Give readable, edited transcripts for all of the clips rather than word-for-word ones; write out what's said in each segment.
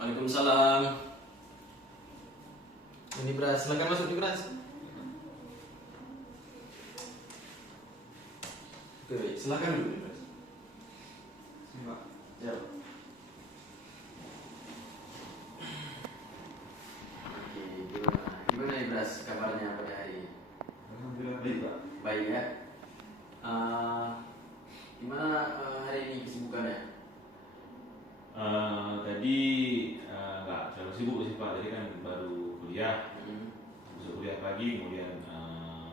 Waalaikumsalam. Ini beras, silakan masuk di beras. Oke, silakan dulu di beras. Ya. Oke, gimana nih beras kabarnya pada hari ini? Alhamdulillah baik, Pak. Baik ya. Gimana hari ini kesibukannya? Tadi nggak terlalu sibuk sih Pak. Tadi kan baru kuliah, masuk kuliah pagi, kemudian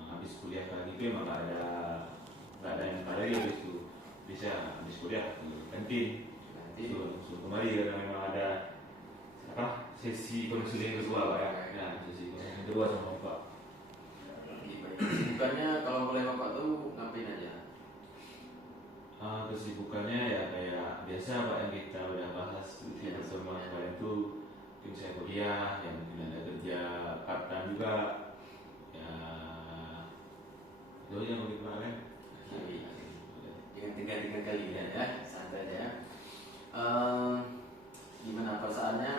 habis kuliah pagi itu emang nggak ada yang lagi habis itu bisa habis kuliah ke kantin. So kemarin karena memang ada sesi konseling kedua Pak ya. Ya, sesi konseling kedua sama Pak. Kesibukannya kalau boleh Bapak tahu ngapain aja? Kesibukannya ya kayak biasa Pak yang kita udah bahas di pertemuan kemarin itu, mungkin saya kuliah, yang mungkin ada kerja part time juga, ya itu yang mungkin Pak kan. Dengan tiga kali ya, santai aja. Gimana perasaannya?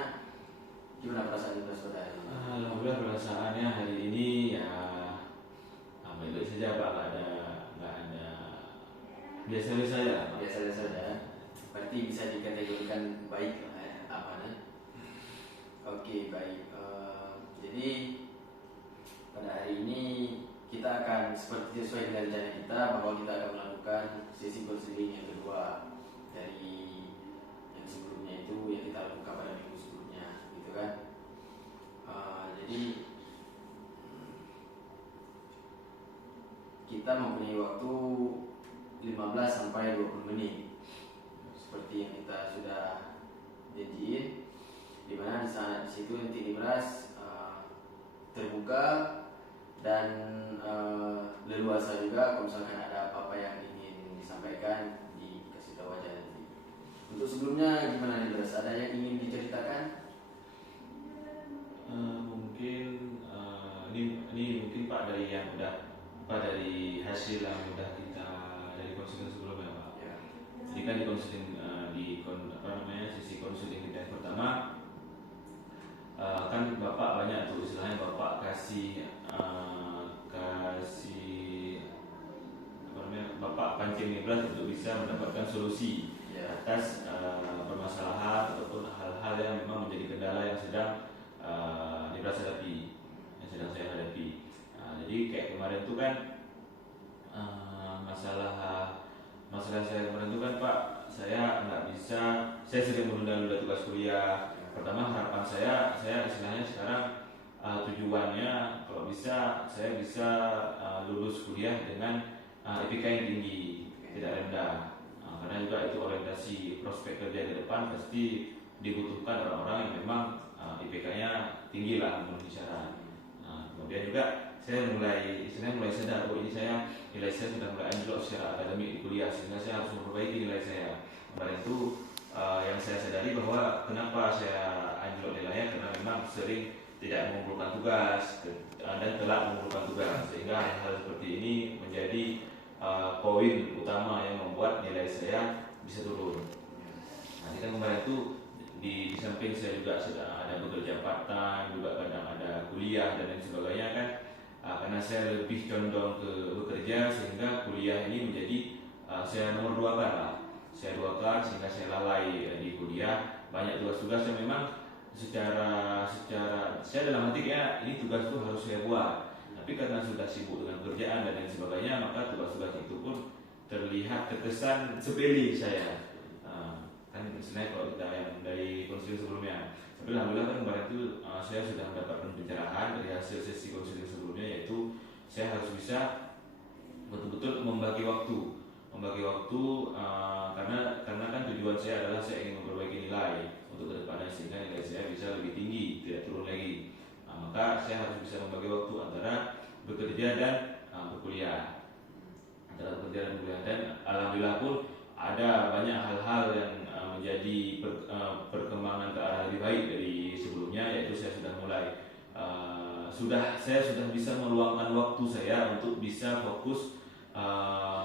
Gimana perasaan Ibras pada hari ini? Alhamdulillah perasaannya hari ini ya baik-baik saja Pak, nggak ada biasa-biasa saja. Biasa saja. Berarti bisa dikategorikan baik lah ya, apa nih? Oke, baik. Jadi pada hari ini kita akan seperti sesuai dengan rencana kita bahwa kita akan melakukan sesi konseling yang kedua dari yang sebelumnya itu yang kita lakukan pada minggu sebelumnya, gitu kan? Jadi kita mempunyai waktu 15 sampai 20 menit seperti yang kita sudah janjiin, di mana di situ nanti Ibras terbuka dan leluasa juga kalau misalkan ada apa-apa yang ingin disampaikan dikasih tahu aja nanti. Untuk sebelumnya gimana nih Ibras? Ada yang ingin diceritakan? Mungkin ini mungkin Pak dari yang udah dari hasil yang udah kita dari konseling sebelumnya Pak. Ya. Jadi kan di konseling sesi konseling kita yang pertama kan Bapak banyak tuh istilahnya Bapak kasih Bapak pancing Ibras untuk bisa mendapatkan solusi atas permasalahan ataupun hal-hal yang memang menjadi kendala yang sedang Ibras hadapi, yang sedang saya hadapi. Jadi kayak kemarin itu kan masalah saya kemarin itu kan Pak, saya nggak bisa, saya sering menunda-nunda tugas kuliah. Pertama harapan saya istilahnya sekarang tujuannya kalau bisa saya bisa lulus kuliah dengan IPK yang tinggi, tidak rendah. Karena juga itu orientasi prospek kerja ke depan pasti dibutuhkan orang-orang yang memang IPK-nya tinggi lah memenuhi syarat. Kemudian juga saya mulai sadar bahwa ini nilai saya sudah mulai anjlok secara akademik di kuliah, sehingga saya harus memperbaiki nilai saya. Kemarin itu yang saya sadari bahwa kenapa saya anjlok nilainya, karena memang sering tidak mengumpulkan tugas dan telat mengumpulkan tugas, sehingga hal seperti ini menjadi poin utama yang membuat nilai saya bisa turun. Nah, ini kan kemarin itu di samping saya juga sudah ada bekerja part time, juga kadang ada kuliah dan lain sebagainya kan. Karena saya lebih condong ke bekerja, sehingga kuliah ini menjadi saya nomor 2 kan lah. Saya 2 kan sehingga saya lalai di kuliah. Banyak tugas-tugas yang memang secara saya dalam hati kayak ini tugas tuh harus saya buat. Tapi karena sudah sibuk dengan pekerjaan dan lain sebagainya, maka tugas-tugas itu pun terkesan sepele saya. Kan sebenarnya kalau kita yang dari konseling sebelumnya, tapi alhamdulillah kan kemarin itu saya sudah mendapatkan pencerahan dari hasil sesi konseling sebelumnya, yaitu saya harus bisa betul-betul membagi waktu karena kan tujuan saya adalah saya ingin memperbaiki nilai untuk kedepannya, sehingga nilai saya bisa lebih tinggi, tidak turun lagi. Maka saya harus bisa membagi waktu antara bekerja dan berkuliah, dan alhamdulillah pun ada banyak hal-hal yang menjadi perkembangan ke arah lebih baik dari sebelumnya, yaitu saya sudah mulai saya sudah bisa meluangkan waktu saya untuk bisa fokus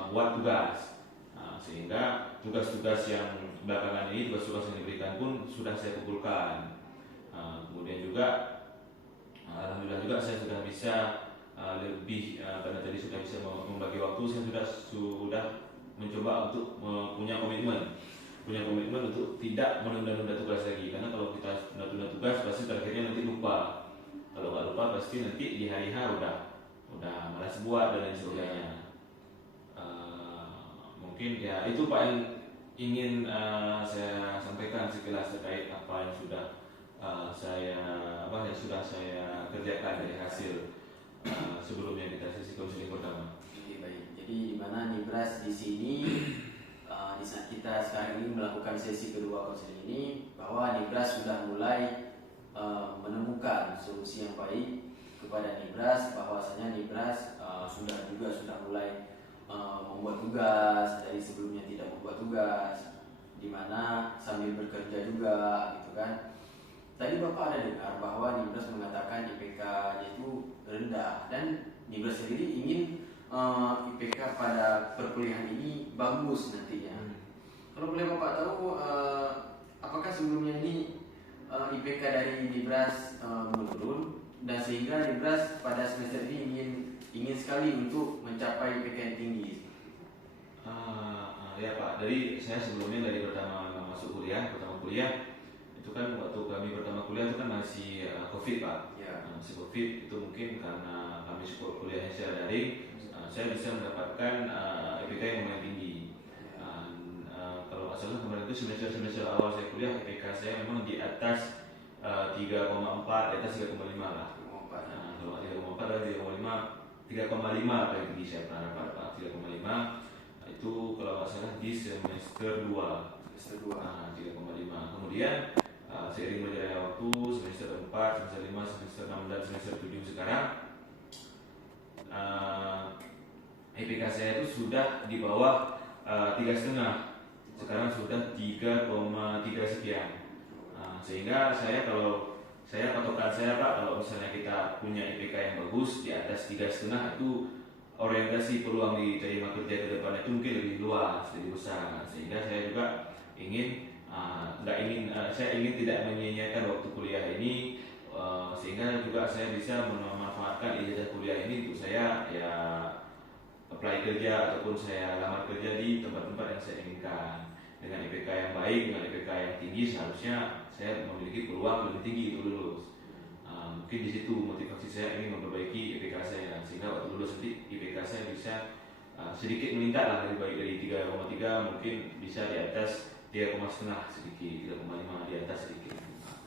buat tugas. Sehingga tugas-tugas yang belakangan ini, tugas-tugas yang diberikan pun sudah saya kumpulkan. Kemudian juga alhamdulillah juga saya sudah bisa lebih karena tadi sudah bisa membagi waktu, saya sudah mencoba untuk punya komitmen untuk tidak menunda-nunda tugas lagi, karena kalau kita menunda tugas pasti terakhirnya nanti lupa. Kalau nggak lupa pasti nanti di hari H udah malas buat dan lain sebagainya. Mungkin ya itu Pak yang ingin saya sampaikan sekilas terkait apa yang sudah saya kerjakan dari hasil sebelumnya kita sesi konseling pertama. Oke, baik. Jadi di mana Nibras di sini di saat kita sekarang ini melakukan sesi kedua konseling ini, bahwa Nibras sudah mulai menemukan solusi yang baik kepada Nibras, bahwasanya Nibras sudah mulai membuat tugas dari sebelumnya tidak membuat tugas, di mana sambil bekerja juga gitu kan. Tadi Bapak ada dengar bahwa Nibras mengatakan IPK-nya itu rendah, dan Nibras sendiri ingin IPK pada perkuliahan ini bagus nantinya. Kalau boleh Bapak tahu, apakah sebelumnya ini IPK dari Nibras menurun, dan sehingga Nibras pada semester ini ingin sekali untuk mencapai IPK yang tinggi? Ya Pak, dari saya sebelumnya dari pertama kuliah itu kan waktu kami pertama kuliah itu kan masih COVID Pak. Ya. Masih COVID itu mungkin karena kami kuliahnya secara daring, saya bisa mendapatkan IPK yang lumayan tinggi. Kalau nggak salah kemarin itu semester awal saya kuliah, IPK saya memang di atas 3,4, di atas 3,5 lah. Kalau 3,4 dan 3,5 paling tinggi saya pernah dapat 3,5. Itu kalau nggak salah di semester 2. 3,5. Kemudian seiring berjalannya waktu, semester 4, semester 5, semester 6 dan semester 7 sekarang, IPK saya itu sudah di bawah 3,5. Sekarang sudah 3,3 sekian. Sehingga kalau patokan saya Pak, kalau misalnya kita punya IPK yang bagus di atas 3,5 itu orientasi peluang diterima kerja ke depan itu mungkin lebih luas, lebih besar. Sehingga saya juga saya ingin tidak menyia-nyiakan waktu kuliah ini, sehingga juga saya bisa memanfaatkan ijazah kuliah ini untuk saya ya apply kerja ataupun saya lamar kerja di tempat-tempat yang saya inginkan. Dengan IPK yang baik, dengan IPK yang tinggi, seharusnya saya memiliki peluang lebih tinggi untuk lulus. Mungkin di situ motivasi saya ingin memperbaiki IPK saya, sehingga waktu lulus nanti IPK saya bisa sedikit meningkat lah, dari 3,3 mungkin bisa di atas 3,5 sedikit, 3,5 di atas sedikit.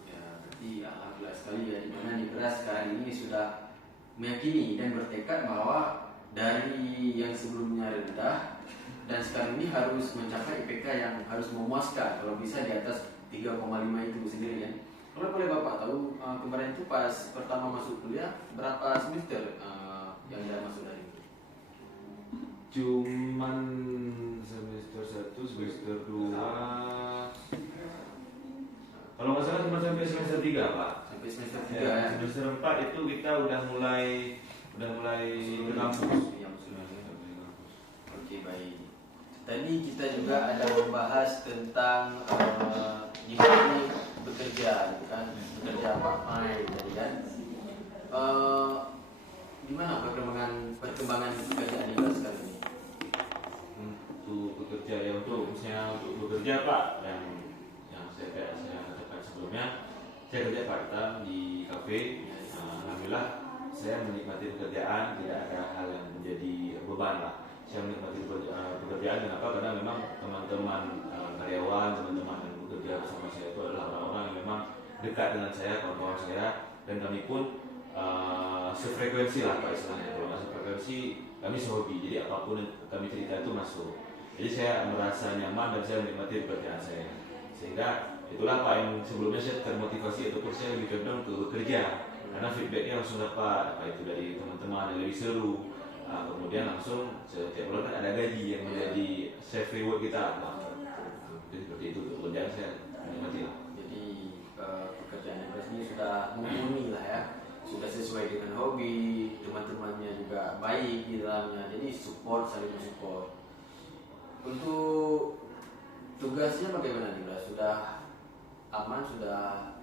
Ya, berarti alhamdulillah sekali ya, dimana Nibras sekarang ini sudah meyakini dan bertekad bahwa dari yang sebelumnya rendah dan sekarang ini harus mencapai IPK yang harus memuaskan, kalau bisa di atas 3,5 itu sendiri ya. Kalau boleh Bapak tahu, kemarin itu pas pertama masuk kuliah berapa semester yang sudah masuk dari itu? Cuman semester 1, semester 2. Kalau nggak salah cuma sampai semester 3 Pak. Sampai semester 3 ya. Semester 4 itu kita udah mulai ke kampus. Ya, oke, baik. Tadi kita juga ada membahas tentang gimana bekerja, gitu kan? Bekerja part-time tadi kan? Gimana perkembangan pekerjaan Nibras sekarang ini? Untuk bekerja ya, untuk bekerja Pak, yang saya katakan sebelumnya, saya kerja part-time di kafe. Alhamdulillah saya menikmati pekerjaan, tidak ada hal yang menjadi beban lah. Saya menikmati pekerjaan, kenapa? Karena memang teman-teman karyawan, teman-teman yang bekerja bersama saya itu adalah orang-orang yang memang dekat dengan saya, kawan-kawan saya, dan kami pun sefrekuensi lah Pak istilahnya. Kalau nggak sefrekuensi, kami sehobi, jadi apapun yang kami cerita itu masuk. Jadi saya merasa nyaman dan saya menikmati pekerjaan saya. Sehingga itulah Pak yang sebelumnya saya termotivasi ataupun saya lebih condong ke bekerja, karena feedbacknya langsung dapat, apa itu dari teman-teman yang lebih seru. Kemudian langsung setiap bulan kan ada gaji yang menjadi self reward kita. Jadi seperti itu, pekerjaan saya menikmati lah. Jadi pekerjaan Nibras ini sudah mumpuni lah ya, sudah sesuai dengan hobi, teman-temannya juga baik di dalamnya, jadi saling support. Untuk situasinya bagaimana nih, Bro? Sudah aman, sudah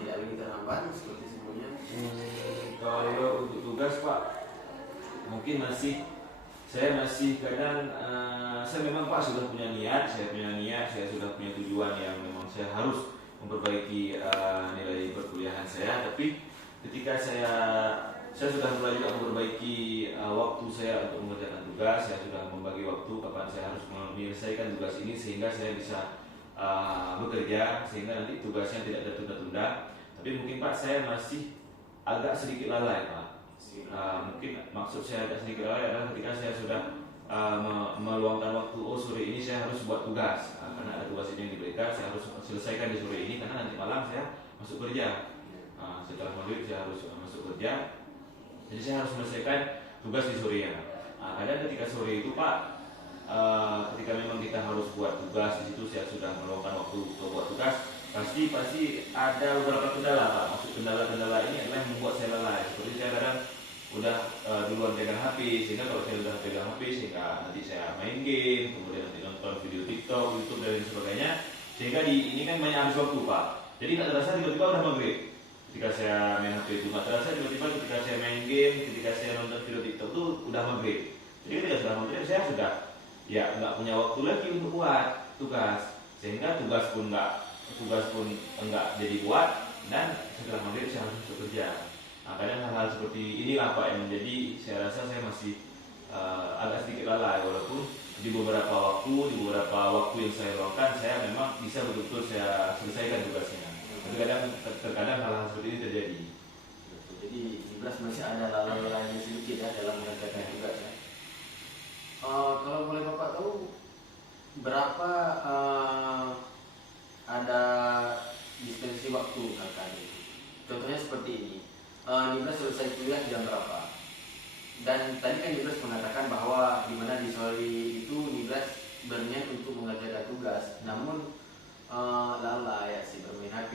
tidak lagi terhambat seperti sebelumnya? Kalau untuk tugas Pak, mungkin saya masih kadang saya memang Pak sudah punya niat, saya sudah punya tujuan yang memang saya harus memperbaiki nilai perkuliahan saya. Tapi ketika saya sudah mulai juga memperbaiki waktu saya untuk mengerjakan tugas, saya sudah membagi waktu kapan saya harus menyelesaikan tugas ini sehingga saya bisa bekerja, sehingga nanti tugasnya tidak tertunda-tunda. Tapi mungkin Pak saya masih agak sedikit lalai Pak. Mungkin maksud saya agak sedikit lalai adalah ketika saya sudah meluangkan waktu, sore ini saya harus buat tugas, karena ada tugas ini yang diberikan, saya harus selesaikan di sore ini karena nanti malam saya masuk kerja. Setelah maghrib saya harus masuk kerja, jadi saya harus menyelesaikan tugas di sore ya. Kadang ketika sore itu Pak, ketika memang kita harus buat tugas, di situ saya sudah meluangkan waktu untuk buat tugas, pasti ada beberapa kendala Pak. Maksud kendala ini adalah yang membuat saya lalai. Seperti saya kadang udah duluan pegang HP, sehingga kalau saya udah pegang HP sehingga nanti saya main game, kemudian nanti nonton video TikTok, YouTube dan lain sebagainya, sehingga ini kan banyak habis waktu Pak. Jadi nggak terasa tiba-tiba udah maghrib. Ketika saya main HP itu nggak terasa tiba-tiba ketika saya main game, ketika saya nonton video TikTok itu udah maghrib. Jadi ketika sudah maghrib saya sudah nggak punya waktu lagi untuk buat tugas, sehingga tugas pun enggak jadi buat, dan setelah maghrib saya harus masuk kerja. Kadang hal-hal seperti inilah Pak yang menjadi saya rasa saya masih agak sedikit lalai, walaupun di beberapa waktu yang saya luangkan saya memang bisa betul-betul saya selesaikan tugasnya. Tapi terkadang hal-hal seperti ini terjadi. Jadi Ibras masih ada lalai-lalainya sedikit ya dalam mengerjakan tugas ya. Kalau boleh Bapak tahu berapa ada dispensi waktu kakaknya? Contohnya seperti ini. Nibras selesai kuliah jam berapa? Dan tadi kan Nibras mengatakan bahwa di mana di sore itu Nibras berniat untuk mengerjakan tugas, namun lalai asik bermain HP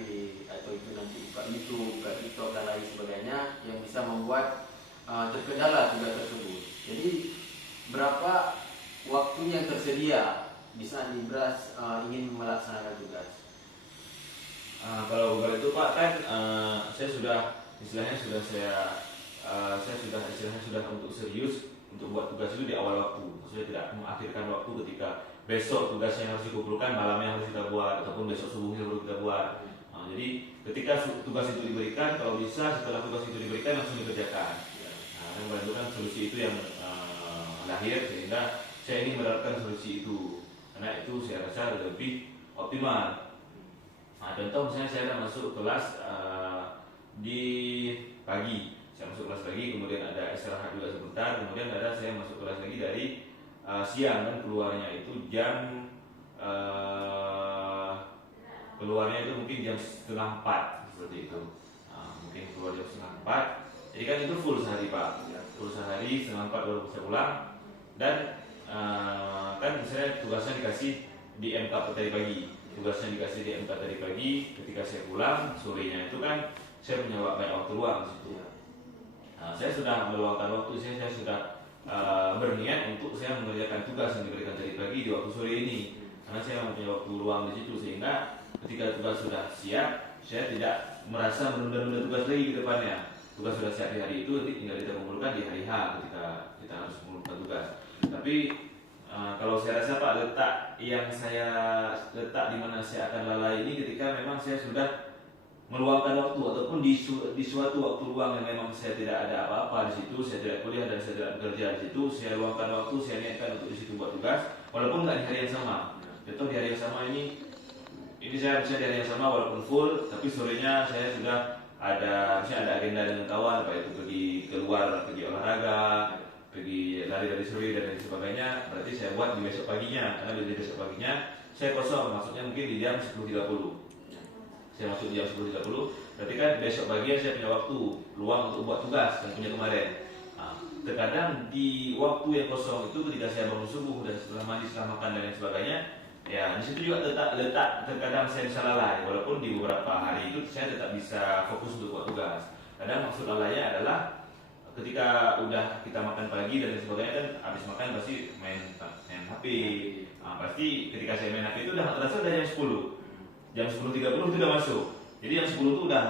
atau itu nanti buka YouTube, buka TikTok dan lain sebagainya yang bisa membuat terkendala tugas tersebut. Jadi berapa waktu yang tersedia di saat Nibras ingin melaksanakan tugas? Kalau itu Pak kan saya sudah untuk serius untuk buat tugas itu di awal waktu. Saya tidak mengakhirkan waktu ketika besok tugasnya harus dikumpulkan, malamnya harus kita buat, ataupun besok subuhnya baru kita buat. Jadi ketika tugas itu diberikan, kalau bisa setelah tugas itu diberikan langsung dikerjakan. Yang menentukan solusi itu yang lahir, sehingga saya ingin menerapkan solusi itu, karena itu saya rasa lebih optimal. Contoh misalnya saya akan masuk kelas di pagi, saya masuk kelas pagi, kemudian ada istirahat juga sebentar, kemudian saya masuk kelas lagi dari siang, dan keluarnya itu keluarnya itu mungkin jam 3:30 seperti itu. Mungkin keluar jam 3:30, jadi kan itu full sehari Pak, full sehari 3:30 baru bisa pulang. Dan kan misalnya tugasnya dikasih di MK tadi pagi, ketika saya pulang sorenya itu kan saya punya banyak waktu luang di situ. Saya sudah meluangkan waktu, saya sudah berniat untuk saya mengerjakan tugas yang diberikan tadi pagi di waktu sore ini, karena saya mempunyai waktu luang di situ, sehingga ketika tugas sudah siap saya tidak merasa menunda-nunda tugas lagi ke depannya. Tugas sudah siap di hari itu, nanti tinggal kita kumpulkan di hari H ketika kita harus mengumpulkan tugas. Tapi kalau saya rasa Pak, letak di mana saya akan lalai ini ketika memang saya sudah meluangkan waktu, ataupun di suatu waktu luang yang memang saya tidak ada apa-apa di situ, saya tidak kuliah dan saya tidak bekerja di situ, saya luangkan waktu, saya niatkan untuk di situ buat tugas, walaupun nggak di hari yang sama. Contoh di hari yang sama ini saya bisa di hari yang sama walaupun full, tapi sorenya saya sudah misalnya ada agenda dengan kawan, apa itu pergi olahraga, pergi lari dari sore dan lain sebagainya, berarti saya buat di besok paginya, karena di besok paginya saya kosong, maksudnya mungkin di jam 10.30. Saya masuk di jam 10.30, berarti kan besok pagi saya punya waktu luang untuk buat tugas yang punya kemarin. Terkadang di waktu yang kosong itu ketika saya bangun subuh dan setelah mandi, setelah makan dan lain sebagainya, ya di situ juga letak terkadang saya bisa lalai, walaupun di beberapa hari itu saya tetap bisa fokus untuk buat tugas. Kadang maksud lalainya adalah ketika udah kita makan pagi dan lain sebagainya, kan habis makan pasti main HP Nah, pasti ketika saya main HP itu rata-rata udah jam 10. Jam 10.30 itu udah masuk. Jadi jam 10 itu udah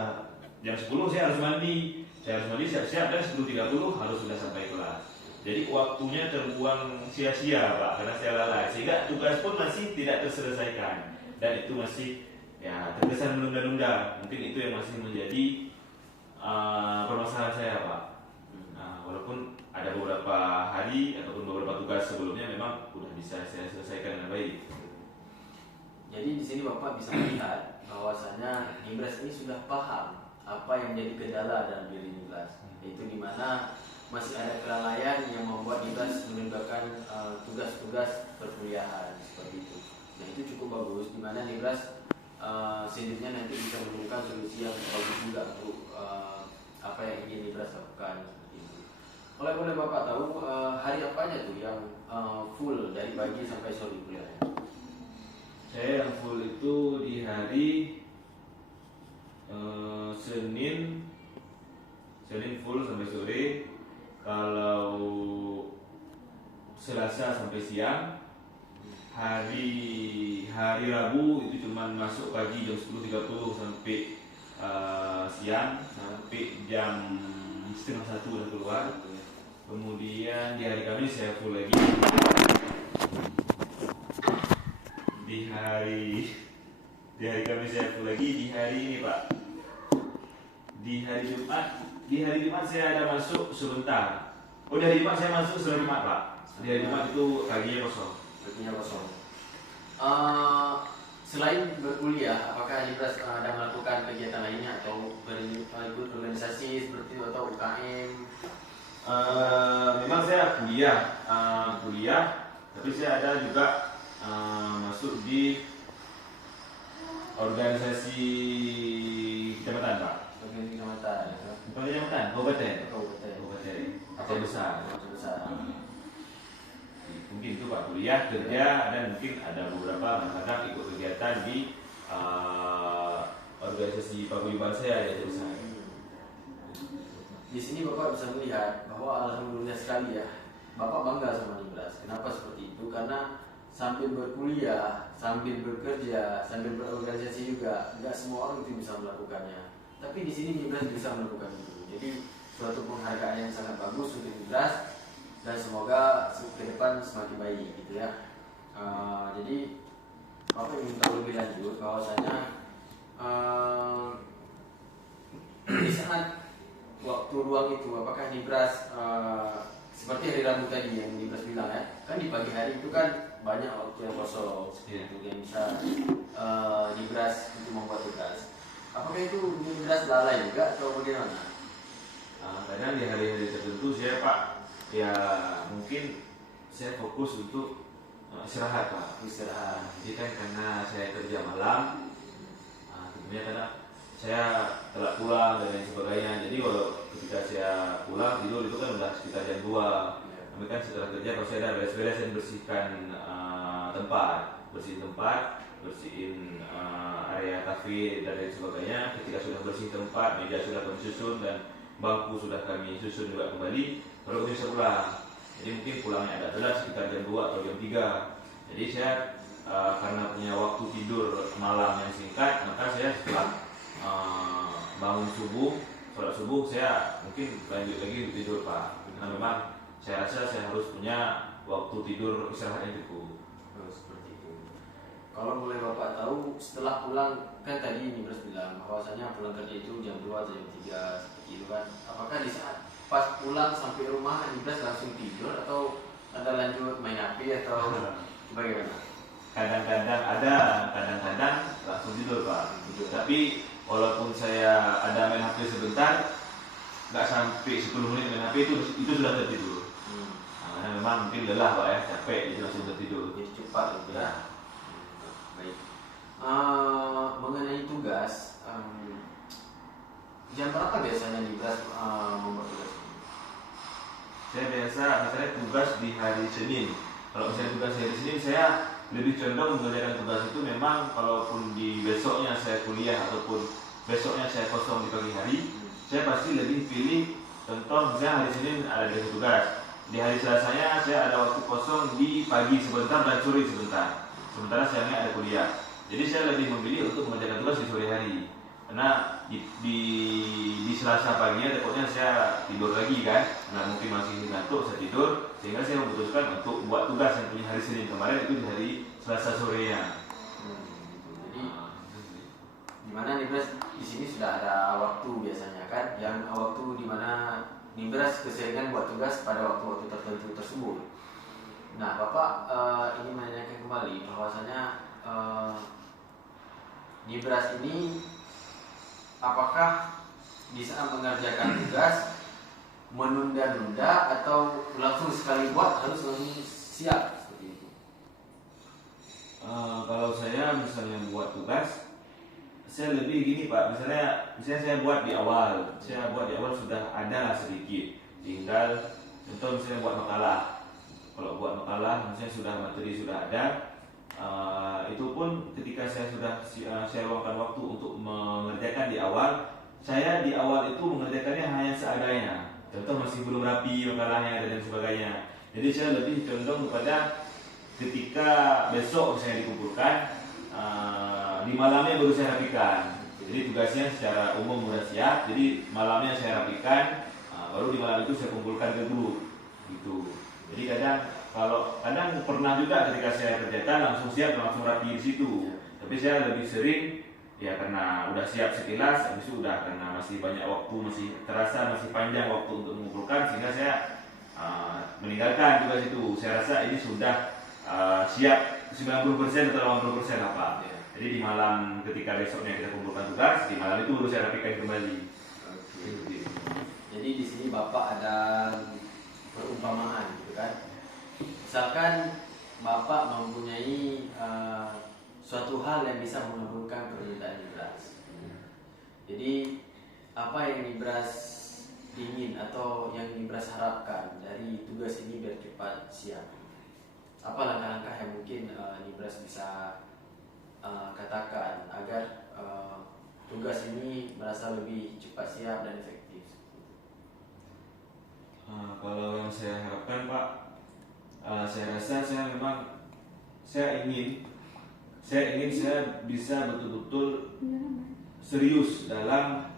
jam 10 saya harus mandi. Saya harus mandi siap-siap dan 10.30 harus sudah sampai kelas. Jadi waktunya terbuang sia-sia Pak karena saya lalai sehingga tugas pun masih tidak terselesaikan dan itu masih ya terkesan menunda-nunda. Mungkin itu yang masih menjadi permasalahan saya Pak. Nah, walaupun ada beberapa hari ataupun beberapa tugas sebelumnya memang udah bisa saya selesaikan dengan baik. Jadi di sini Bapak bisa melihat bahwasanya Nibras ini sudah paham apa yang menjadi kendala dalam diri Nibras, yaitu di mana masih ada kelalaian yang membuat Nibras meninggalkan tugas-tugas perkuliahan seperti itu. Nah itu cukup bagus, di mana Nibras selanjutnya nanti bisa menemukan solusi yang bagus juga untuk apa yang ingin Nibras lakukan seperti itu. Kalau boleh Bapak tahu hari apa aja tuh yang full dari pagi sampai sore kuliahnya? Saya yang full itu di hari Senin full sampai sore. Kalau Selasa sampai siang. Hari Rabu itu cuma masuk pagi jam 10.30 sampai siang sampai jam setengah 1 udah keluar. Kemudian di hari Kamis saya full lagi. Di hari Kamis saya full lagi. Di hari ini Pak, di hari Jumat saya ada masuk sebentar. Oh di hari Jumat saya masuk setelah Jumat Pak. Di hari Jumat itu paginya kosong. Selain berkuliah, apakah Nibras ada melakukan kegiatan lainnya atau berikut organisasi seperti itu atau UKM? Memang saya kuliah, tapi saya ada juga masuk di organisasi kecamatan Pak. Organisasi kecamatan, Bukan kecamatan, kabupaten. Aceh besar. Mungkin itu Pak, kuliah, kerja, dan mungkin ada beberapa kadang ikut kegiatan di organisasi paguyuban saya ya besar. Di sini Bapak bisa melihat bahwa alhamdulillah sekali ya, Bapak bangga sama Nibras. Kenapa seperti itu? Karena sambil berkuliah, sambil bekerja, sambil berorganisasi juga, nggak semua orang itu bisa melakukannya. Tapi di sini Nibras bisa melakukan itu. Jadi suatu penghargaan yang sangat bagus untuk Nibras dan semoga ke depan semakin baik gitu ya. Jadi Bapak ingin tahu lebih lanjut bahwasanya di saat waktu luang itu apakah Nibras seperti hari Rabu tadi yang Nibras bilang ya, kan di pagi hari itu kan banyak waktu yang kosong gitu yang bisa Nibras untuk membuat tugas. Apakah itu Nibras lalai juga atau bagaimana? Kadang di hari-hari tertentu saya Pak ya mungkin saya fokus untuk istirahat Pak. Jadi kan karena saya kerja malam, tentunya kadang saya telat pulang dan lain sebagainya. Jadi kalau ketika saya pulang tidur itu kan udah sekitar jam 2. Tapi kan setelah kerja kalau saya ada beres-beres dan bersihkan bersihin area kafe dan lain sebagainya. Ketika sudah bersih tempat, meja sudah kami susun dan bangku sudah kami susun juga kembali, baru kami bisa pulang. Jadi mungkin pulangnya agak telat sekitar jam 2 atau jam 3. Jadi saya karena punya waktu tidur malam yang singkat, maka saya setelah bangun sholat subuh saya mungkin lanjut lagi tidur Pak. Karena memang saya rasa saya harus punya waktu tidur istirahat yang cukup. Seperti itu. Kalau boleh Bapak tahu setelah pulang, kan tadi Nibras bilang bahwasanya pulang kerja itu jam 2 atau jam 3 seperti itu kan. Apakah di saat pas pulang sampai rumah Nibras langsung tidur atau ada lanjut main HP atau bagaimana? Kadang-kadang langsung tidur Pak. Tapi walaupun saya ada main HP sebentar, nggak sampai 10 menit main HP itu sudah tertidur. Karena memang mungkin lelah Pak ya, capek jadi langsung tertidur. Jadi cepat gitu ya. Baik. Mengenai tugas, jam berapa biasanya Nibras membuat tugas ini? Saya biasa misalnya tugas di hari Senin. Kalau misalnya tugas hari Senin saya lebih condong mengerjakan tugas itu memang kalaupun di besoknya saya kuliah ataupun besoknya saya kosong di pagi hari, saya pasti lebih pilih contoh misalnya hari Senin ada 3 tugas. di hari Selasanya saya ada waktu kosong di pagi sebentar dan sore sebentar. Sementara siangnya ada kuliah. Jadi saya lebih memilih untuk mengerjakan tugas di sore hari. Karena di Selasa paginya takutnya saya tidur lagi kan, nggak mungkin masih ngantuk, saya tidur, sehingga saya memutuskan untuk buat tugas yang punya hari Senin kemarin itu di hari Selasa sorenya. Jadi dimana Nibras di sini sudah ada waktu biasanya kan, yang waktu dimana Nibras keseringan buat tugas pada waktu-waktu tertentu tersebut. Nah, Bapak ingin menanyakan kembali bahwasanya Nibras ini apakah di saat mengerjakan tugas menunda-nunda atau langsung sekali buat harus langsung siap seperti itu? Kalau saya misalnya buat tugas, saya lebih gini Pak. Misalnya saya buat di awal, sudah ada sedikit, tinggal contoh misalnya buat makalah. Kalau buat makalah misalnya sudah materi sudah ada, itu pun ketika saya sudah saya luangkan waktu untuk mengerjakan di awal, saya di awal itu mengerjakannya hanya seadanya. Contoh masih belum rapi makalahnya dan sebagainya. Jadi saya lebih condong kepada ketika besok misalnya dikumpulkan, di malamnya baru saya rapikan. Jadi tugasnya secara umum sudah siap, jadi malamnya saya rapikan, baru di malam itu saya kumpulkan ke grup gitu. Jadi kadang pernah juga ketika saya kerjakan langsung siap langsung rapi di situ. Tapi saya lebih sering ya karena udah siap sekilas, habis itu udah karena masih banyak waktu, masih terasa masih panjang waktu untuk mengumpulkan, sehingga saya meninggalkan tugas itu. Saya rasa ini sudah siap 90% atau 80% apa. Jadi di malam ketika besoknya kita kumpulkan tugas, di malam itu baru saya rapikan kembali. Oke. Jadi di sini Bapak ada perumpamaan gitu kan. Misalkan Bapak mempunyai suatu hal yang bisa mengabulkan permintaan Nibras. Jadi apa yang Nibras ingin atau yang Nibras harapkan dari tugas ini biar cepat siap? Apa langkah-langkah yang mungkin Nibras bisa katakan agar tugas ini merasa lebih cepat siap dan efektif? Kalau yang saya harapkan Pak, saya rasa saya ingin saya bisa betul-betul serius dalam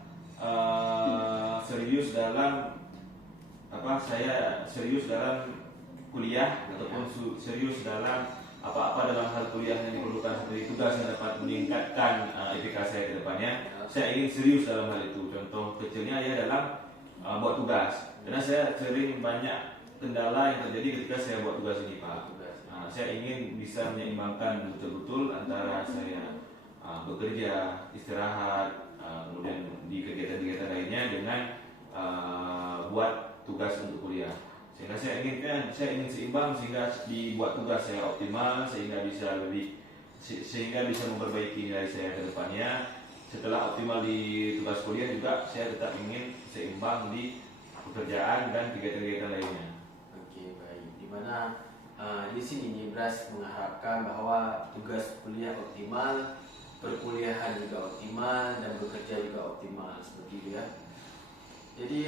kuliah ataupun serius dalam apa-apa dalam hal kuliah yang diperlukan seperti tugas yang dapat meningkatkan etika saya ke depannya. Saya ingin serius dalam hal itu. Contoh kecilnya ya dalam buat tugas. Karena saya sering banyak kendala yang terjadi ketika saya buat tugas ini Pak. Saya ingin bisa menyeimbangkan betul-betul antara saya bekerja, istirahat, kemudian di kegiatan-kegiatan lainnya dengan buat tugas untuk kuliah. Sehingga saya ingin seimbang sehingga dibuat tugas saya optimal sehingga bisa memperbaiki nilai saya ke depannya. Setelah optimal di tugas kuliah juga saya tetap ingin seimbang di pekerjaan dan kegiatan-kegiatan lainnya. Oke, baik. Dimana di sini Nibras mengharapkan bahwa tugas kuliah optimal, perkuliahan juga optimal, dan bekerja juga optimal seperti itu ya. Jadi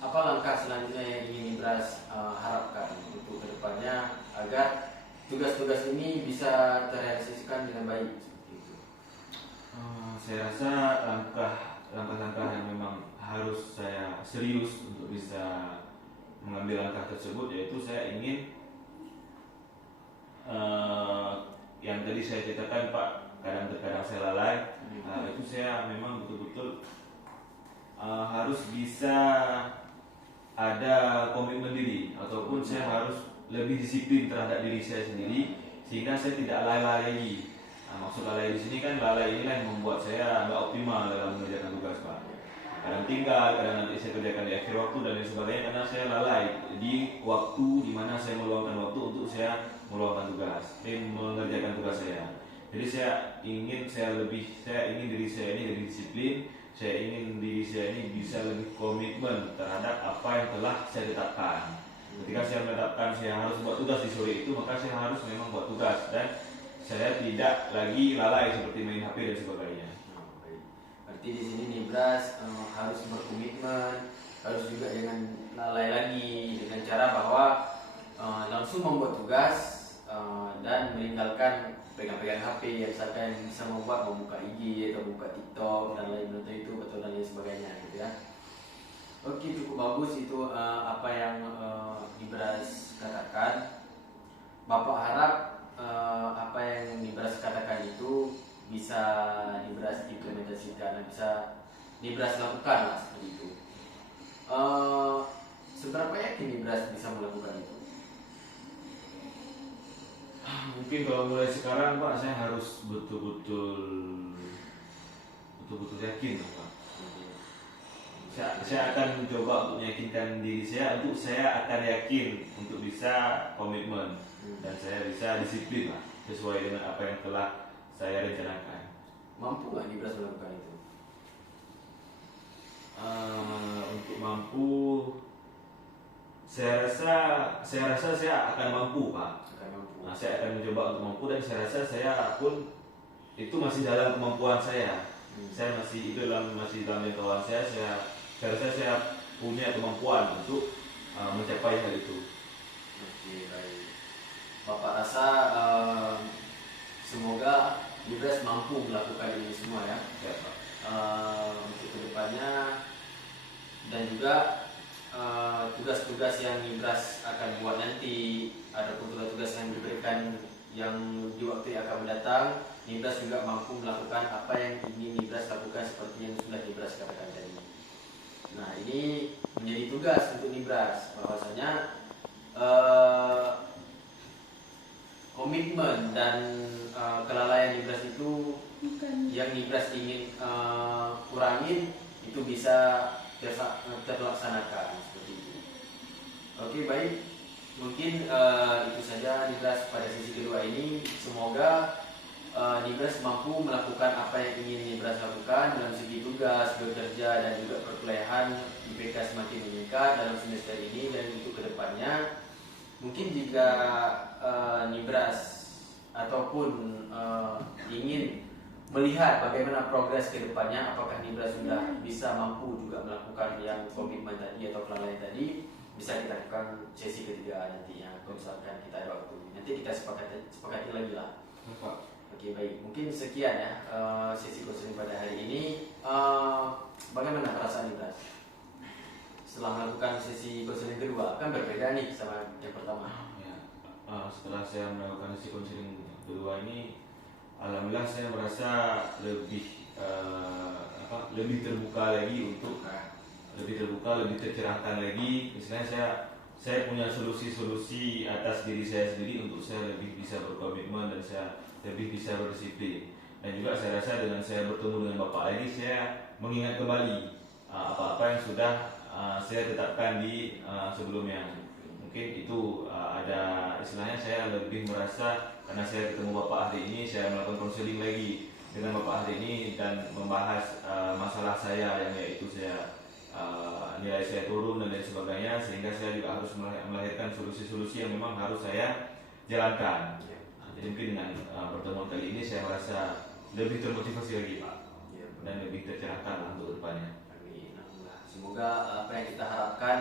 apa langkah selanjutnya yang ingin Nibras harapkan untuk kedepannya agar tugas-tugas ini bisa terrealisasikan dengan baik seperti itu? Saya rasa langkah-langkah yang memang harus saya serius untuk bisa mengambil langkah tersebut, yaitu saya ingin yang tadi saya ceritakan Pak, kadang-kadang saya lalai. Itu saya memang betul-betul harus bisa ada komitmen diri, ataupun saya harus lebih disiplin terhadap diri saya sendiri sehingga saya tidak lalai lagi. Maksud lalai di sini kan lalai inilah yang membuat saya nggak optimal dalam mengerjakan tugas Pak. Kadang tinggal, kadang nanti saya kerjakan di akhir waktu dan lain sebagainya karena saya lalai di waktu di mana saya meluangkan waktu untuk saya meluangkan tugas, mengerjakan tugas saya. Jadi saya ingin diri saya ini lebih disiplin. Saya ingin diri saya ini bisa lebih komitmen terhadap apa yang telah saya tetapkan. Ketika saya menetapkan saya harus buat tugas di sore itu, maka saya harus memang buat tugas dan saya tidak lagi lalai seperti main HP dan sebagainya. Berarti di sini Nibras harus berkomitmen harus juga jangan lalai lagi dengan cara bahwa langsung membuat tugas dan meninggalkan pegang-pegang HP, yang misalkan bisa membuka IG atau buka TikTok dan lain nonton YouTube atau dan lain sebagainya gitu ya. Oke, cukup bagus itu apa yang Nibras katakan. Bapak harap apa yang Nibras katakan itu bisa Nibras implementasikan, bisa Nibras lakukan lah seperti itu. Seberapa yakin Nibras bisa melakukan itu? Mungkin kalau mulai sekarang Pak, saya harus betul-betul yakin Pak. Saya akan mencoba untuk meyakinkan diri saya untuk saya akan yakin untuk bisa komitmen dan saya bisa disiplin Pak, sesuai dengan apa yang telah saya rencanakan. Mampu nggak Nibras melakukan itu? Untuk mampu, saya rasa saya akan mampu Pak. Nah, saya akan mencoba untuk mampu dan saya rasa saya pun itu masih dalam kemampuan saya. Saya masih dalam jangkauan saya. Saya rasa saya punya kemampuan untuk mencapai hal itu. Oke, baik. Bapak rasa semoga Nibras mampu melakukan ini semua ya. Ya Pak. Untuk kedepannya dan juga tugas-tugas yang Nibras akan buat nanti ataupun tugas-tugas yang diberikan yang di waktu yang akan mendatang, Nibras juga mampu melakukan apa yang ingin Nibras lakukan seperti yang sudah Nibras katakan tadi. Nah, ini menjadi tugas untuk Nibras, bahwasanya komitmen dan kelalaian Nibras itu yang Nibras ingin kurangin itu bisa terlaksanakan seperti itu. Oke, baik. Mungkin itu saja Nibras pada sesi kedua ini. Semoga Nibras mampu melakukan apa yang ingin Nibras lakukan dalam segi tugas, bekerja dan juga perkuliahan IPK semakin meningkat dalam semester ini dan untuk kedepannya. Mungkin jika Nibras ataupun ingin melihat bagaimana progres kedepannya, apakah Nibras sudah bisa mampu juga melakukan yang komitmen tadi atau kelalaian tadi, bisa kita lakukan sesi ketiga nantinya. Kalau misalkan kita ada waktu, nanti kita sepakati lagi lah. Oke, baik. Mungkin sekian ya sesi konseling pada hari ini. Bagaimana perasaan Nibras setelah melakukan sesi konseling kedua? Kan berbeda nih sama yang pertama. Ya, setelah saya melakukan sesi konseling kedua ini, alhamdulillah saya merasa lebih terbuka lagi untuk lebih tercerahkan lagi. Misalnya saya punya solusi-solusi atas diri saya sendiri untuk saya lebih bisa berkomitmen dan saya lebih bisa berdisiplin. Dan juga saya rasa dengan saya bertemu dengan Bapak lagi, saya mengingat kembali apa-apa yang sudah saya tetapkan di sebelumnya. Mungkin itu ada istilahnya, saya lebih merasa karena saya ketemu Bapak hari ini, saya melakukan konseling lagi dengan Bapak hari ini dan membahas masalah saya yang yaitu nilai saya turun dan lain sebagainya, sehingga saya juga harus melahirkan solusi-solusi yang memang harus saya jalankan. Jadi mungkin dengan pertemuan kali ini saya merasa lebih termotivasi lagi Pak, dan lebih tercerahkan untuk depannya. Amin. Semoga apa yang kita harapkan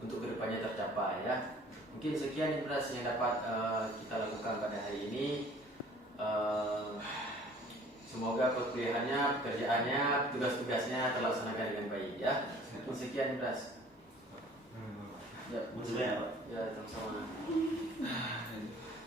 untuk kedepannya tercapai ya. Mungkin sekian Nibras yang dapat kita lakukan pada hari ini. Semoga perkuliahannya, pekerjaannya, tugas-tugasnya terlaksanakan dengan baik ya. Sekian Nibras. Ya, sama-sama.